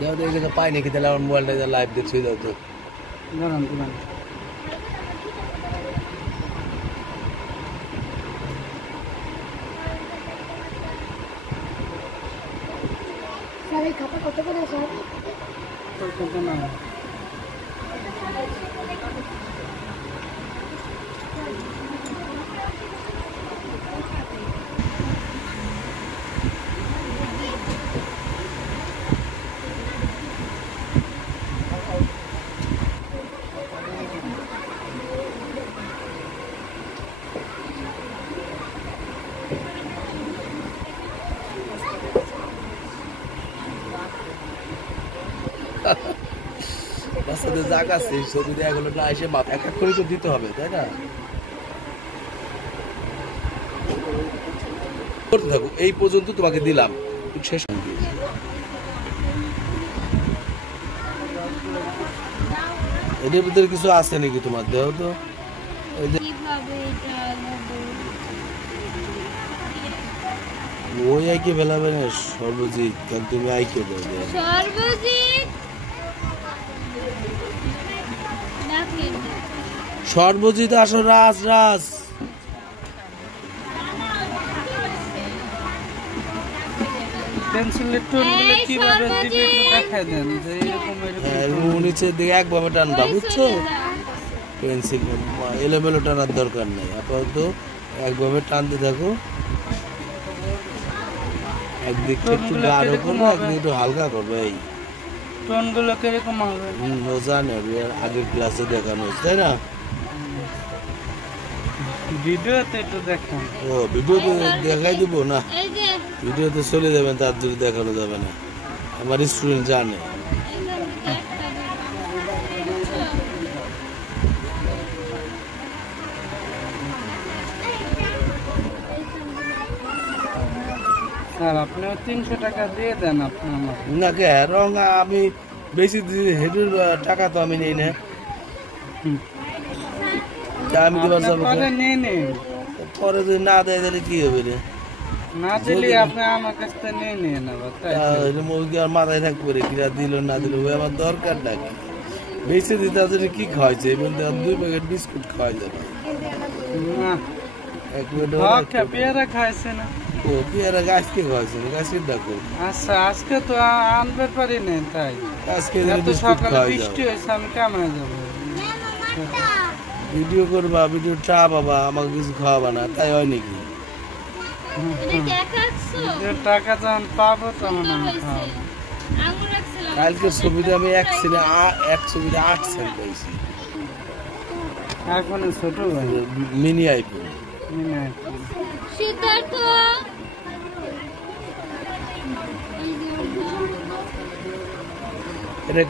দাও দেখে তো পাই নাকি, তাহলে আমার মোবাইলটা লাইভ দেখছি, দাও তো। কত করে স্যার? রাস্তাতে জায়গা আছে, ছবি দেখাগুলো না এসে মাপ এক এক করে তো দিতে হবে, তাই না? করতে থাকো, এই পর্যন্ত তোমাকে দিলাম, শেষ এটার ভিতরে কিছু আছে নাকি তোমার? দেহ তো ওই আইকে ফেলাবে না সর্বজিৎ, কারণ তুমি আইকে বলবে সর্বজিৎ আসো, রাজ রাজ নিচের দিকে একভাবে টানবা, বুঝছো? পেন্সিল এলোমেলো টানার দরকার নেই, আপাতত একভাবে টানতে থাকো। একদিকে একটু গাঢ় করবো, একদিকে একটু হালকা করবো। এই টোনগুলো কিরকম হবে? ও জানে, আগের ক্লাসে দেখানো হচ্ছে, তাই না? ভিডিওতে একটু দেখেন। ও ভিডিওতে দেখাই দিব না, ভিডিওতে চলে যাবেন, তার জন্য দেখানো যাবে না, আমার স্টুডেন্ট জানে। স্যার আপনি 300 টাকা দিয়ে দেন। আপনি না কে রং আমি বেশি হেডুর টাকা তো আমি নেই না, আমি দিবার যাবো পরে যদি না দেয় তাহলে কি হবে রে? না দিলে আপনি আমার কাছ থেকে নিয়ে নিন। আর মাথায় থাকবে রে, কিরা দিল না দিল, আমার দরকার নাকি? বেশি দিতে আসলে কি খাওয়াইছে? 2 প্যাকেট বিস্কুট খাওয়াই যাবে। পেয়ারা খাইছে না? ও পেয়ারা গাছকে খাওয়াইছে, গাছের ডাকো। আচ্ছা আজকে তো আনতে পারি না, তাই আজকে সকালে বৃষ্টি হয়েছে, আমি কেমন যাবো? ভিডিও করবা, ভিডিও চা বাবা, আমাকে কিছু খাওয়াবা না, তাই হয় নাকি? টাকা যখন পাবো তখন আমি খাওয়াবো। কালকের ছবিতে আমি এক ছবিতে 8 সেন্ট পাইছি। আইফোনের ছোট মিনি আইফোন। এটা